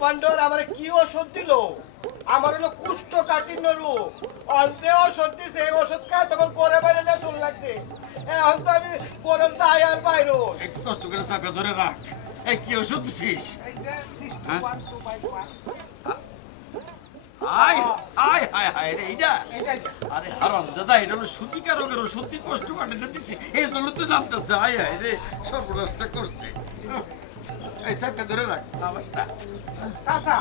Compounder আমার কি ওষুধ দিল? আমার হলো কুষ্ঠকাঠিন্য রোগ। অন্তে ওষুধ দিছে, ওষুধ খায় তখন পরে বাইরে না চুল লাগছে। এখন তো আমি গরম তাই আর বাইরে। একটু কষ্ট করে চাপে ধরে রাখ। এই কি ওষুধ দিছিস? আয় আয় হায় হায় রে এইটা। আরে হারামজাদা, এটা হলো সুতিকা রোগের ওষুধ। তুই কষ্ট কাটিয়ে দিছি, এই জন্য তো নামতেছে। আয় হায় রে, সর্বনাশটা করছে। এই চাপে ধরে রাখ নামাজটা। চাচা,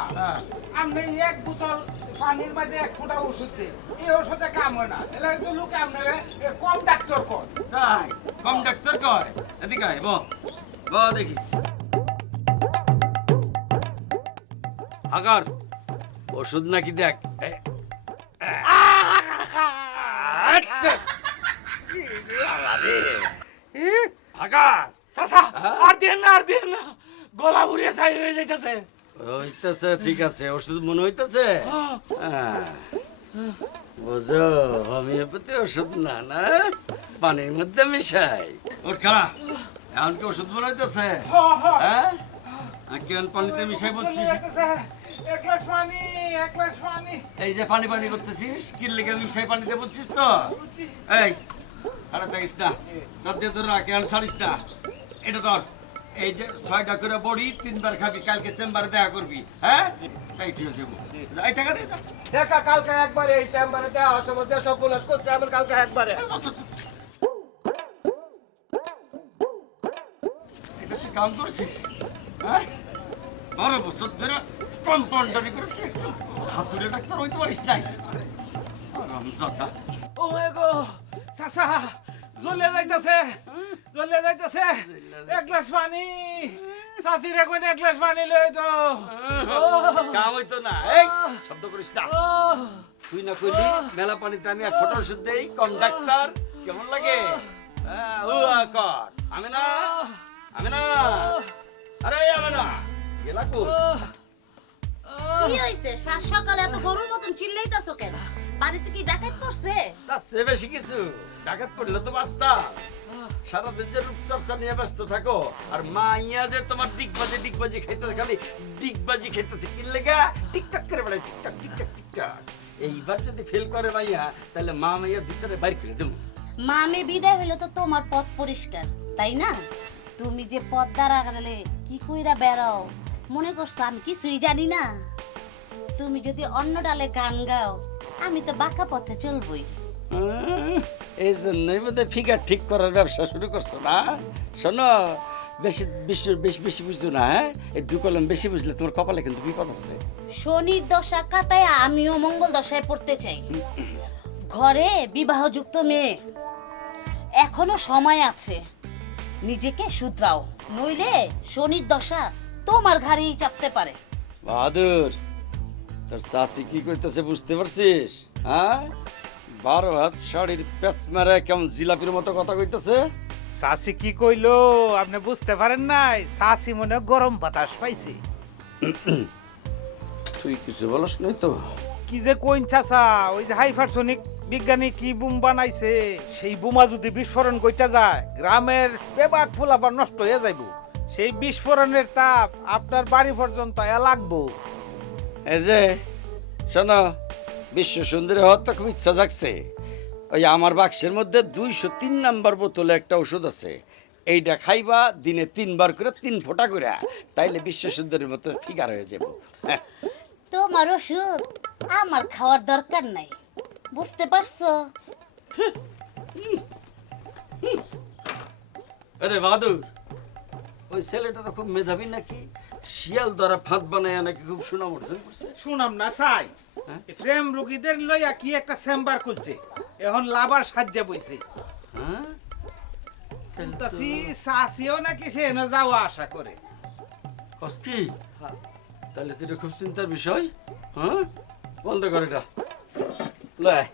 আপনি এক বোতল পানির মধ্যে এক ফোঁটা ওষুধ দিন, এই ওষুধে কাম হয় না। এলে হয়তো লোকে আপনারা কম ডাক্তার কর। তাই কম ডাক্তার কয়? এদিকে আয়, ব দেখি। আগার ওষুধ নাকি দেখ। আচ্ছা আগার চাচা, আর দেন না, আর দেন না, গলা উড়িয়ে ছাই হয়ে যাইতেছে। হইতেছে, ঠিক আছে। ওষুধ মনে হইতেছে? বুঝো, হোমিওপ্যাথি ওষুধ না, না পানির মধ্যে মিশাই। ওর খারা এখন কি ওষুধ মনে হইতেছে? হ্যাঁ, কেন পানিতে মিশাই বলছিস? এক গ্লাস পানি, এক গ্লাস পানি। এই যে পানি পানি করতেছিস, কি লেগে মিশাই পানিতে বলছিস তো? এই আরে দেখিস না, সাথে ধরে রাখ, এখন ছাড়িস না। এটা ধর, এই যে 6টা করে বড়ি 3বার খাবি, কালকে চেম্বারে দেখা করবি। হ্যাঁ, তাই ঠিক আছে। এই টাকা দে। দেখা কালকে একবারে এই চেম্বারে দেওয়া অসময় সব বোনাস করছে আমার কালকে একবারে। এটা তুই কাম করছিস? হ্যাঁ, 12 বছর ধরে কম্পাউন্ডারি করে তুই একটা হাতুড়ে ডাক্তার হইতে পারিস নাই? আরামজাদা। ও মাই গো, চাচা জ্বলে যাইতেছে, জ্বলে যাইতেছে। এক গ্লাস পানি, চাচি রে কইন এক গ্লাস পানি লই তো। কাম হইতো না। এই শব্দ করিস না। তুই না কইলি মেলা পানিতে আমি এক ফোঁটা ওষুধ দেই, কন্ডাক্টর কেমন লাগে? কর আমি না, আমি না। আরে আমি না গেলা কই? কি হইছে? সাত সকালে এত গরুর মতন চিল্লাইতাছো কেন? বাড়িতে কি ডাকাত পড়ছে? তার চেয়ে বেশি কিছু। ডাকাত পড়লে তো বাঁচতাম। সারাদিন যে রূপচর্চা নিয়ে ব্যস্ত থাকো, আর মাইয়া যে তোমার ডিগবাজি খাইতেছে, খালি ডিগবাজি খাইতেছে। কি লেগা টিকটক করে বেড়ায়, টিকটক টিকটক টিকটক। এইবার যদি ফেল করে মাইয়া, তাহলে মা মাইয়া দুটারে বাইর করে দেবো। মামে বিদায় হইলে তো তোমার পথ পরিষ্কার, তাই না? তুমি যে পথ দ্বারা গেলে কি কইরা বেড়াও, মনে করছো আমি কিছুই জানি না? তুমি যদি অন্য ডালে গান গাও, আমি তো বাঁকা পথে চলবই। এই জন্যই বোধহয় ফিগার ঠিক করার ব্যবসা শুরু করছো না? শোনো, বেশি বেশি বেশি বেশি বুঝছো না। হ্যাঁ, এই 2 কলম বেশি বুঝলে তোমার কপালে কিন্তু বিপদ আছে। শনির দশা কাটায় আমিও মঙ্গল দশায় পড়তে চাই। ঘরে বিবাহযুক্ত মেয়ে, এখনো সময় আছে, নিজেকে শুধরাও, নইলে শনির দশা তোমার ঘাড়েই চাপতে পারে। বাহাদুর, তোর চাচি কি করতেছে বুঝতে পারছিস? হ্যাঁ, 12 হাত শাড়ির পেঁচ মেরে কেমন জিলাপির মতো কথা কইতেছে। চাচি কি কইলো আপনি বুঝতে পারেন নাই? চাচি মনে হয় গরম বাতাস পাইছে। তুই কিছু বলস নাই তো? কি যে কইন চাচা, ওই যে হাইপারসনিক বিজ্ঞানী কি বুম বানাইছে, সেই বোমা যদি বিস্ফোরণ কইটা যায়, গ্রামের বেবাক ফুলাফা নষ্ট হয়ে যাইব। সেই বিস্ফোরণের তাপ আপনার বাড়ি পর্যন্ত লাগবো। এই যে শোনো, বিশ্ব সুন্দরী হওয়ার তো খুব ইচ্ছা জাগছে। ওই আমার বাক্সের মধ্যে 203 নাম্বার বোতলে একটা ওষুধ আছে। এইটা খাইবা দিনে 3বার করে 3 ফোঁটা করে, তাইলে বিশ্ব সুন্দরীর মতো ফিগার হয়ে যাব। তোমার ওষুধ আমার খাওয়ার দরকার নাই, বুঝতে পারছো? আরে বাহাদুর, ওই ছেলেটা তো খুব মেধাবী নাকি? শিয়াল দ্বারা ফাঁদ বানায় নাকি খুব সুনাম অর্জন করছে। শুনাম না চাই, হ্যাঁ? প্রেম রোগীদের লইয়া কি একটা চেম্বার খুলছে, এখন লাভার সাহায্য বইছে। হ্যাঁ, শুনতাছি চাচিও নাকি সে এনে যাওয়া আশা করে। কস কি? তাহলে তো এটা খুব চিন্তার বিষয়। হ্যাঁ, বন্ধ কর এটা। লয়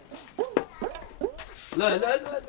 লয় লয় লয়।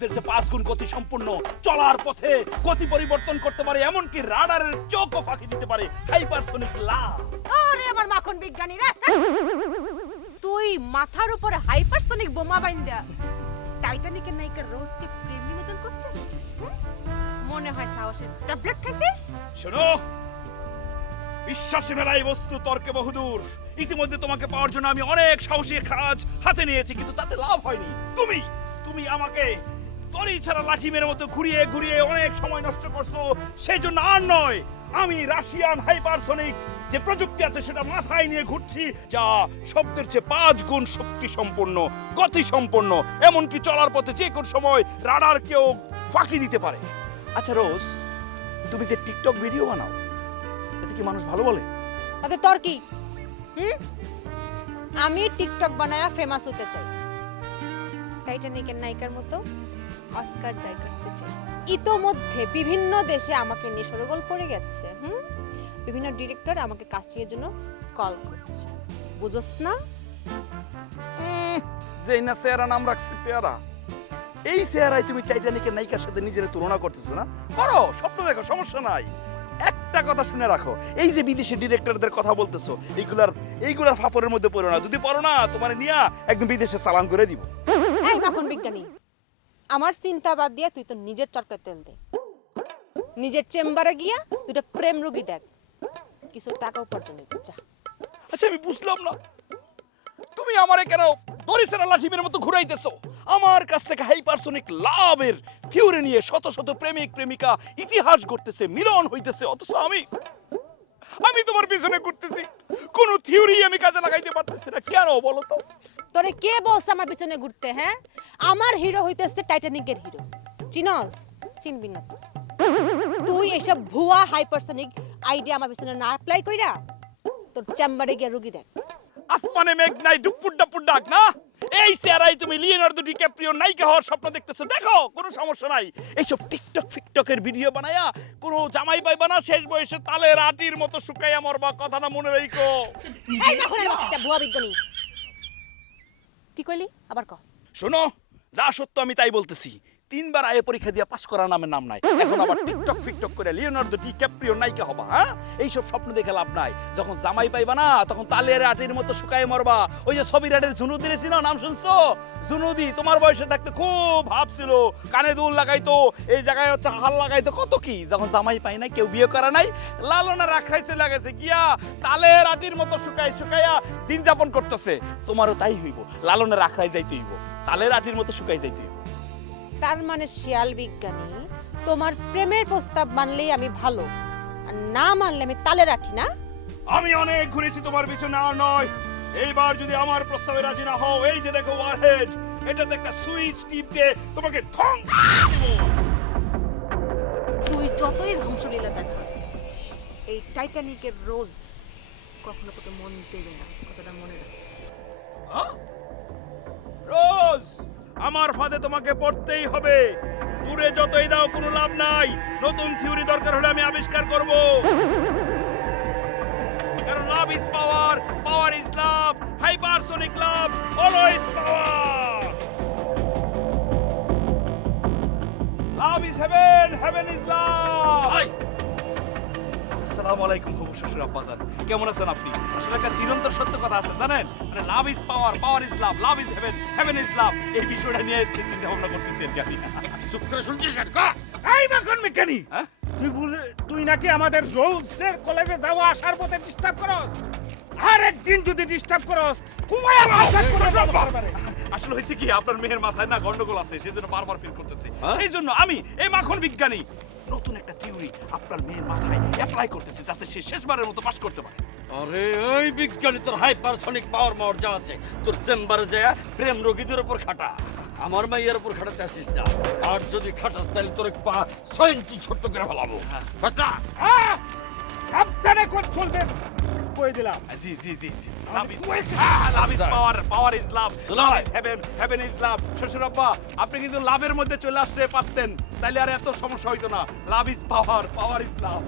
শব্দের যে 5 গুণ গতি সম্পন্ন, চলার পথে গতি পরিবর্তন করতে পারে, এমনকি রাডারের চোখও ফাঁকি দিতে পারে হাইপারসোনিক লাভ। ওরে আমার মাখন বিজ্ঞানী রে, তুই মাথার উপরে হাইপারসোনিক বোমা বাইন্দা টাইটানিকের নায়িকা রোজকে প্রেম নিবেদন করতে আসছিস? মনে হয় সাহসের ট্যাবলেট খাইছিস। শোনো, বিশ্বাসে মেলাই বস্তু তর্কে বহুদূর। ইতিমধ্যে তোমাকে পাওয়ার জন্য আমি অনেক সাহসী কাজ হাতে নিয়েছি, কিন্তু তাতে লাভ হয়নি। তুমি আমাকে তরি ছাড়া লাঠি মেরে মতো ঘুরিয়ে ঘুরিয়ে অনেক সময় নষ্ট করছো। সেই জন্য আর নয়, আমি রাশিয়ান হাইপারসোনিক যে প্রযুক্তি আছে সেটা মাথায় নিয়ে ঘুরছি, যা শব্দের চেয়ে 5 গুণ শক্তি সম্পন্ন, গতি সম্পন্ন, এমনকি চলার পথে যে কোনো সময় রাডারকেও ফাঁকি দিতে পারে। আচ্ছা রোজ, তুমি যে টিকটক ভিডিও বানাও, এতে কি মানুষ ভালো বলে? তাতে তোর কি? আমি টিকটক বানায়া ফেমাস হতে চাই, টাইটানিকের নায়িকার মতো অস্কার জয় করতে চাই। ইতোমধ্যে বিভিন্ন দেশে আমাকে নিয়ে সরগোল পড়ে গেছে। বিভিন্ন ডিরেক্টর আমাকে কাস্টিং এর জন্য কল করছে, বুঝছস না? যেই না চেহারা নাম রাখছি পেয়ারা, এই চেহারায় তুমি টাইটানিকের নায়িকার সাথে নিজের তুলনা করতেছো না? করো, স্বপ্ন দেখো, সমস্যা নাই। একটা কথা শুনে রাখো, এই যে বিদেশি ডিরেক্টরদের কথা বলতেছো, এইগুলার ফাপড়ের মধ্যে পড়ো না। যদি পড়ো না, তোমার নিয়া একদম বিদেশে চালান করে দিব। এই মাখন বিজ্ঞানী, আমার চিন্তা বাদ দিয়া তুই তো নিজের চরকায় তেল দে। নিজের চেম্বারে গিয়া দুটো প্রেম রোগী দেখ, কিছু টাকা উপার্জন হইবে। যা। আচ্ছা, আমি বুঝলাম না, তুমি আমারে কেন দরিসেরা লাঠিমের মতো ঘুরাইতেছো? আমার কাছ থেকে হাইপারসোনিক লাভের থিওরি নিয়ে শত শত প্রেমিক প্রেমিকা ইতিহাস গড়তেছে, মিলন হইতেছে, অথচ আমি তোমার পিছনে ঘুরতেছি, কোনো থিওরি আমি কাজে লাগাইতে পারতেছি না। কেন বলো তো? তোরে কে বলছে আমার পিছনে ঘুরতে? হ্যাঁ, আমার হিরো হইতেছে টাইটানিকের হিরো। চিনস? চিনবি না তো। তুই এসব ভুয়া হাইপারসোনিক আইডিয়া আমার পিছনে না অ্যাপ্লাই কইরা তোর চেম্বারে গিয়া রুগী দেখ। আসমানে মেঘ নাই, ডুপুর ডাপুর ডাক না। এই চেহারায় তুমি লিওনার্দো ডিক্যাপ্রিও নায়িকা হওয়ার স্বপ্ন দেখতেছো, দেখো, কোনো সমস্যা নাই। এইসব টিকটক ফিকটকের ভিডিও বানায়া কোনো জামাই পাইবা না, শেষ বয়সে তালের আটির মতো শুকাইয়া মরবা, কথাটা মনে রাখো। এই মাখনের বাচ্চা ভুয়া বিজ্ঞানী, কি কইলি আবার ক? শোনো, যা সত্য আমি তাই বলতেছি। 3 বার আয়ে পরীক্ষা দিয়া পাস করার নামে নাম নাই, এখন আবার টিকটক ফিকটক করে লিওনার্দো ডিক্যাপ্রিও নায়িকা হবা? হ্যাঁ, এইসব স্বপ্ন দেখে লাভ নাই। যখন জামাই পাইবা না, তখন তালের আটির মতো শুকায় মরবা। ওই যে সবিরাটের জুনুদি ছিল, নাম শুনছো? জুনুদি তোমার বয়সে থাকতে খুব ভাবছিল, কানে দুল লাগাইতো, এই জায়গায় হচ্ছে হাল লাগাইতো, কত কি। যখন জামাই পাই নাই, কেউ বিয়ে করা নাই, লালনা রাখাই চলে গেছে গিয়া তালের আটির মতো শুকাইয়া দিন যাপন করতেছে। তোমারও তাই হইব, লালনা রাখাই যাইতে হইব, তালের আটির মতো শুকাই যাইতে হইব। তার মানে শিয়াল বিজ্ঞানী, তোমার প্রেমের প্রস্তাব মানলেই আমি ভালো, আর না মানলে আমি তালে রাখি না? আমি অনেক ঘুরেছি তোমার পিছনে, আর নয়। এইবার যদি আমার প্রস্তাবে রাজি না হও, এই যে দেখো ওয়ারহেড, এটাতে একটা সুইচ টিপ দিয়ে তোমাকে ধ্বংস করে দেব। তুই যতই ধ্বংসলীলা দেখাস, এই টাইটানিকের রোজ কখনো তোকে মন দেবে না, কথাটা মনে রাখিস। রোজ, আমার ফাঁদে তোমাকে পড়তেই হবে। দূরে যতই দাও কোনো লাভ নাই। নতুন থিওরি দরকার হলে আমি আবিষ্কার করব। কারণ লাভ is power, power is love, hypersonic love always power. Love is heaven, heaven is লাভ। আসসালামু আলাইকুম হবু শ্বশুর আব্বাজান, কেমন আছেন আপনি? আসলে একটা চিরন্তন সত্য কথা আছে জানেন, মানে লাভ is power, power is love, love is heaven, heaven is লাভ। এই বিষয়টা নিয়ে চিন্তা ভাবনা করতেছি আর কি। চুপ করে শুনছিস? এই মাখন বিজ্ঞানী, হ্যাঁ? তুই নাকি আমাদের রোজের কলেজে যাওয়া আসার পথে ডিস্টার্ব করস? আর একদিন যদি ডিস্টার্ব করস, কুমায়া আসার করে যাবো বারবারে। আসলে হয়েছে কি, আপনার মেয়ের মাথায় না গন্ডগোল আছে, সেজন্য বারবার ফিল করতেছি। হ্যাঁ? সেই জন্য আমি এই মাখন বিজ্ঞানী নতুন একটা থিওরি আপনার মেয়ের মাথায় অ্যাপ্লাই করতেছি, যাতে সে শেষবারের মতো পাস করতে পারে। আরে ওই বিজ্ঞানী, তোর হাইপারসোনিক পাওয়ার মাওয়ার যা আছে, তোর চেম্বারে যায় প্রেম রোগীদের উপর খাটা, আমার মাইয়ের উপর খাটাতে আসিস না। আর যদি খাটাস তাহলে তোর পা 6 ইঞ্চি ছোট্ট করে ফেলাবো। বাস না? সাবধানে কোন চলবে কই দিলাম। জি জি জি জি, love is power, power is love, love is heaven, heaven is love. শ্বশুর আব্বা, আপনি কিন্তু লাভের মধ্যে চলে আসতে পারতেন, তাইলে আর এত সমস্যা হইতো না। লাভ ইজ পাওয়ার, পাওয়ার ইজ লাভ।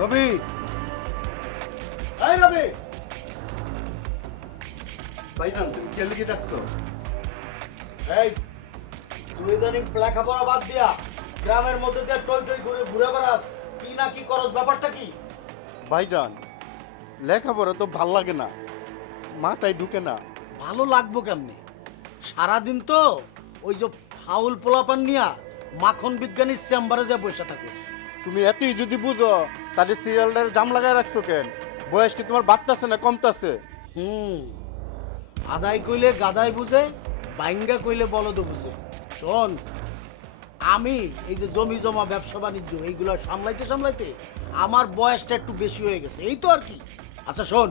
রবি, এই রবি, ভাইজান তুমি কে লিখে ডাকছো? এই তুই ইদানিং লেখাপড়া বাদ দিয়া গ্রামের মধ্যে দিয়ে টই টই করে ঘুরে বেড়াস, কি না কি করস, ব্যাপারটা কি? ভাইজান লেখাপড়া তো ভাল লাগে না, মাথায় ঢুকে না। ভালো লাগবো কেমনে? সারাদিন তো ওই যে ফাউল পোলাপান নিয়া মাখন বিজ্ঞানীর চেম্বারে যে বসে থাকিস। তুমি এতই যদি বুঝো তাহলে সিরিয়ালটার জাম লাগায় রাখছো কেন? বয়স কি তোমার বাড়তাছে না কমতাছে? আদায় কইলে গাদাই বুঝে, বাইঙ্গা কইলে বলদ বুঝে। শোন, আমি এই যে জমি জমা ব্যবসা বাণিজ্য এইগুলো সামলাইতে সামলাইতে আমার বয়সটা একটু বেশি হয়ে গেছে, এই তো আর কি। আচ্ছা শোন,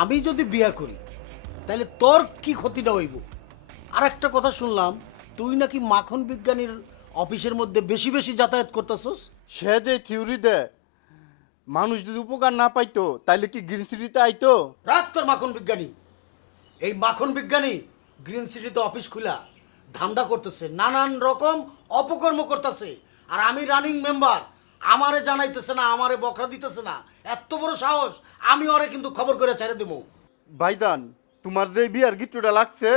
আমি যদি বিয়ে করি তাহলে তোর কি ক্ষতিটা হইব? আর একটা কথা শুনলাম, তুই নাকি মাখন বিজ্ঞানীর অফিসের মধ্যে বেশি বেশি যাতায়াত করতেছস। সে যে থিওরি দেয়, মানুষ যদি উপকার না পাইতো তাইলে কি গ্রিন সিটিতে আইতো? রাখ তোর মাখন বিজ্ঞানী। এই মাখন বিজ্ঞানী গ্রিন সিটিতে অফিস খুলা ধান্দা করতেছে, নানান রকম অপকর্ম করতেছে, আর আমি রানিং মেম্বার, আমারে জানাইতেছে না, আমারে বকরা দিতেছে না। এত বড় সাহস, আমি ওরে কিন্তু খবর করে ছেড়ে দেবো। ভাইজান তোমার যে বিয়ার গিট্টুটা লাগছে,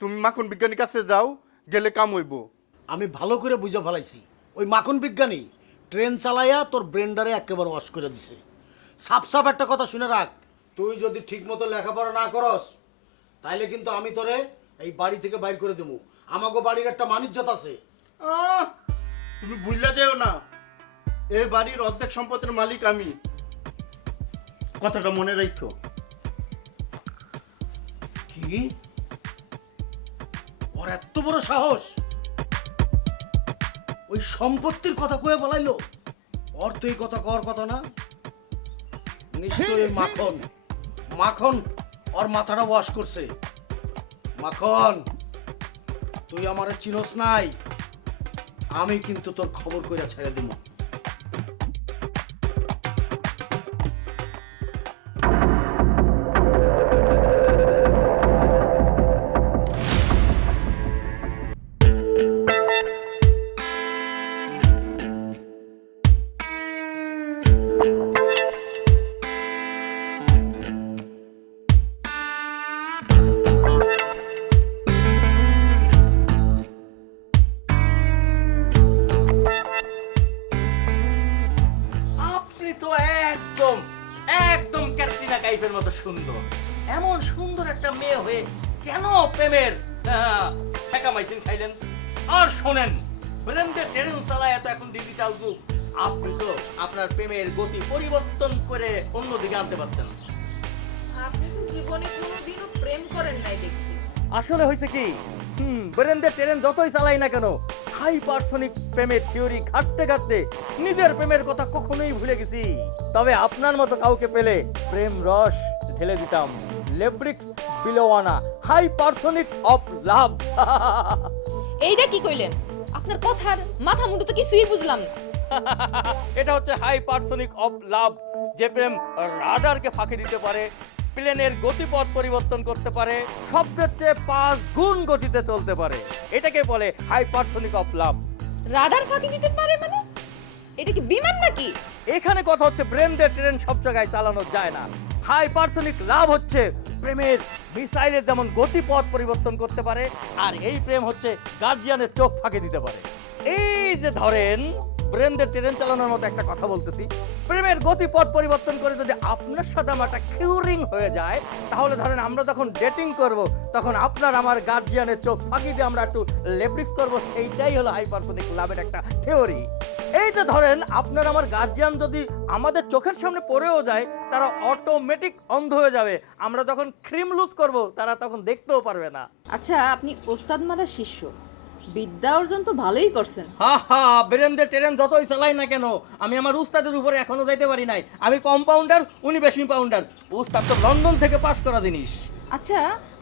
তুমি মাখন বিজ্ঞানীর কাছে যাও, গেলে কাম হইব। আমি ভালো করে বুঝে ফেলাইছি, ওই মাখন বিজ্ঞানী ট্রেন চালাইয়া তোর ব্রেন্ডারে একেবারে ওয়াশ করে দিছে। সাপ সাপ একটা কথা শুনে রাখ, তুই যদি ঠিক মতো লেখাপড়া না করস তাইলে কিন্তু আমি তোরে এই বাড়ি থেকে বাইর করে দেবো। আমাকে বাড়ির একটা মানিজ্যত আছে। তুমি ভুললা যাও না, এই বাড়ির অর্ধেক সম্পদের মালিক আমি, কথাটা মনে রাখো। কি? ওর এত বড় সাহস, ওই সম্পত্তির কথা কয়ে বলাইলো? ওর তো এই কথা কর কথা না। নিশ্চয়ই মাখন, মাখন ওর মাথাটা ওয়াশ করছে। মাখন, তুই আমারে চিনস নাই, আমি কিন্তু তোর খবর কইরা ছেড়ে দিব। আপনি তো একদম একদম ক্যাটরিনা কাইফের মতো সুন্দর। এমন সুন্দর একটা মেয়ে হয়ে কেন প্রেমের ঠেকামাইছেন খাইলেন? আর শোনেন, ব্রেন্ডে ট্রেন চালায় এত এখন ডিজিটাল যুগ, আপনি তো আপনার প্রেমের গতি পরিবর্তন করে অন্যদিকে আনতে পারছেন। আপনি তো জীবনে কোনোদিনও প্রেম করেন নাই দেখছি। আসলে হয়েছে কি, ব্রেন্ডে ট্রেন যতই চালাই না কেন, হাইপারসনিক প্রেমের থিওরি ঘাটতে ঘাটতে নিজের প্রেমের কথা কখনোই ভুলে গেছি। তবে আপনার মতো কাউকে পেলে প্রেম রস ঢেলে দিতাম। লেব্রিক্স বিলোয়ানা হাইপারসনিক অফ লাভ। এইটা কি কইলেন? আপনার কথার মাথা মুন্ডু তো কিছুই বুঝলাম না। এটা হচ্ছে হাইপারসনিক অফ লাভ, যে প্রেম রাডারকে ফাঁকি দিতে পারে, প্লেনের গতিপথ পরিবর্তন করতে পারে, শব্দের চেয়ে 5 গুণ গতিতে চলতে পারে। এটাকে বলে হাইপারসনিক অফ লাভ। রাডার ফাঁকি দিতে পারে মানে? এটা কি বিমান নাকি? এখানে কথা হচ্ছে ব্রেন্ডের ট্রেন সব জায়গায় চালানো যায় না। হাইপারসনিক লাভ হচ্ছে প্রেমের মিসাইলের যেমন গতিপথ পরিবর্তন করতে পারে, আর এই প্রেম হচ্ছে গার্জিয়ানের চোখ ফাঁকি দিতে পারে। এই যে ধরেন, ব্রেন্ডের ট্রেন চালানোর মতো একটা কথা বলতেছি, প্রেমের গতিপথ পরিবর্তন করে যদি আপনার সাথে আমার একটা কিউরিং হয়ে যায়, তাহলে ধরেন আমরা যখন ডেটিং করব তখন আপনার আমার গার্জিয়ানের চোখ ফাঁকি দিয়ে আমরা একটু লেব্রিক্স করব। এইটাই হলো হাইপারসনিক লাভের একটা থিওরি। এই যে ধরেন, আপনার আমার গার্জিয়ান যদি আমাদের চোখের সামনে পড়েও যায়, তারা অটোমেটিক অন্ধ হয়ে যাবে। আমরা যখন ক্রিম লুজ করব, তারা তখন দেখতেও পারবে না। আচ্ছা, আপনি ওস্তাদ মারা শিষ্য, বিদ্যা অর্জন তো ভালোই করছেন। হা হা, ব্রেন্ডের ট্রেন যতই চালাই না কেন, আমি আমার উস্তাদের উপরে এখনো যাইতে পারি নাই। আমি কম্পাউন্ডার, উনি বেশি পাউন্ডার। উস্তাদ তো লন্ডন থেকে পাস করা জিনিস। আচ্ছা,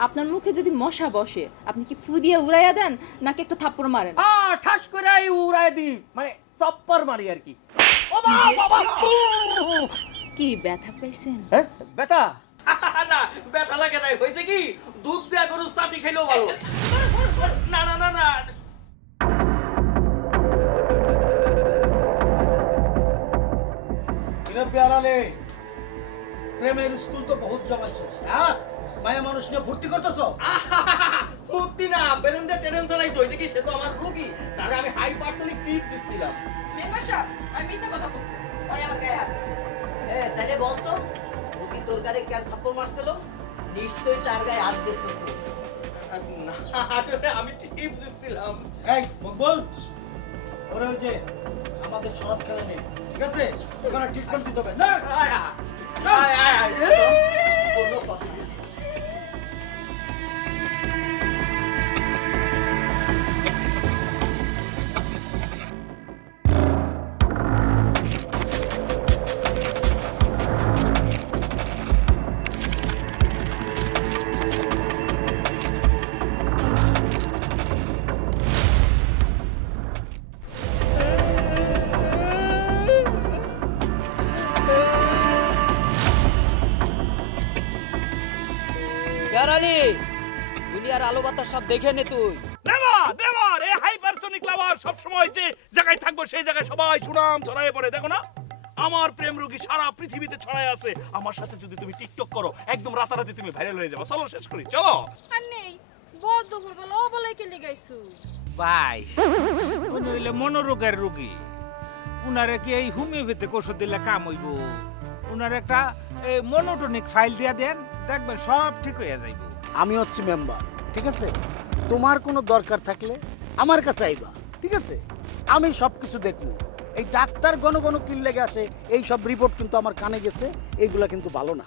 আপনার মুখে যদি মশা বসে, আপনি কি ফু দিয়ে উড়াইয়া দেন নাকি একটা থাপ্পড় মারেন? ঠাস করে উড়াই দিই, মানে চপ্পর মারি আর কি। ও বাবা, কি ব্যথা পাইছেন? হ্যাঁ ব্যথা? না, ব্যথা লাগে নাই। হয়েছে কি, দুধ দেয়া গরু চাটি খেলেও ভালো। না না না না, কিরে পেয়ারালে, প্রেমের স্কুল তো বহুত জমাইছস, হ্যাঁ? মায়া মানুষ নিয়ে ভর্তি করতেছ? ভর্তি না, বেরেন্দে ট্রেন চালাইছো, ওইটা কি সে তো আমার রোগী, তারে আমি হাইপারসোনিক ট্রিট দিচ্ছিলাম। মেম্বার সাহেব আমি মিথ্যা কথা বলছি, ওই আমার গায়ে হাত দিছে। তাহলে বলতো রুগী তোর গায়ে কেন থাপ্পড় মারছিল? নিশ্চয়ই তার গায়ে হাত দিয়েছ তুই। না, আসলে আমি ট্রিট দিচ্ছিলাম। এই বল, ওরে ওই যে আমাদের শরৎ খেলে নেই, ঠিক আছে? ওখানে ট্রিটমেন্ট দিতে হবে না। কোনো কথা না। ইয়ারালি দুনিয়ার আলো বাতাস সব দেখে নে তুই। নেভার নেভার এই হাইপারসোনিক লাভার সব সময় যে জায়গায় থাকবো সেই জায়গায় সবাই সুনাম ছড়ায় পড়ে। দেখো না আমার প্রেম রোগী সারা পৃথিবীতে ছড়ায় আছে। আমার সাথে যদি তুমি টিকটক করো একদম রাতারাতি তুমি ভাইরাল হয়ে যাবে। চলো শেষ করি, চলো। আর নেই বড় দুপুরবেলা ও বলে কি লিগাইছু? ভাই উনি হইলে মনোরোগের রোগী, উনারে কি এই হোমিওপ্যাথিক ওষুধ দিলে কাম হইব? উনার একটা মনোটনিক ফাইল দিয়া দেন, দেখবেন সব ঠিক হয়ে যাইব। আমি হচ্ছি মেম্বার, ঠিক আছে? তোমার কোনো দরকার থাকলে আমার কাছে আইবা, ঠিক আছে? আমি সব কিছু দেখবো। এই ডাক্তার ঘন ঘন কিল লেগে আসে, এই সব রিপোর্ট কিন্তু আমার কানে গেছে, এইগুলা কিন্তু ভালো না।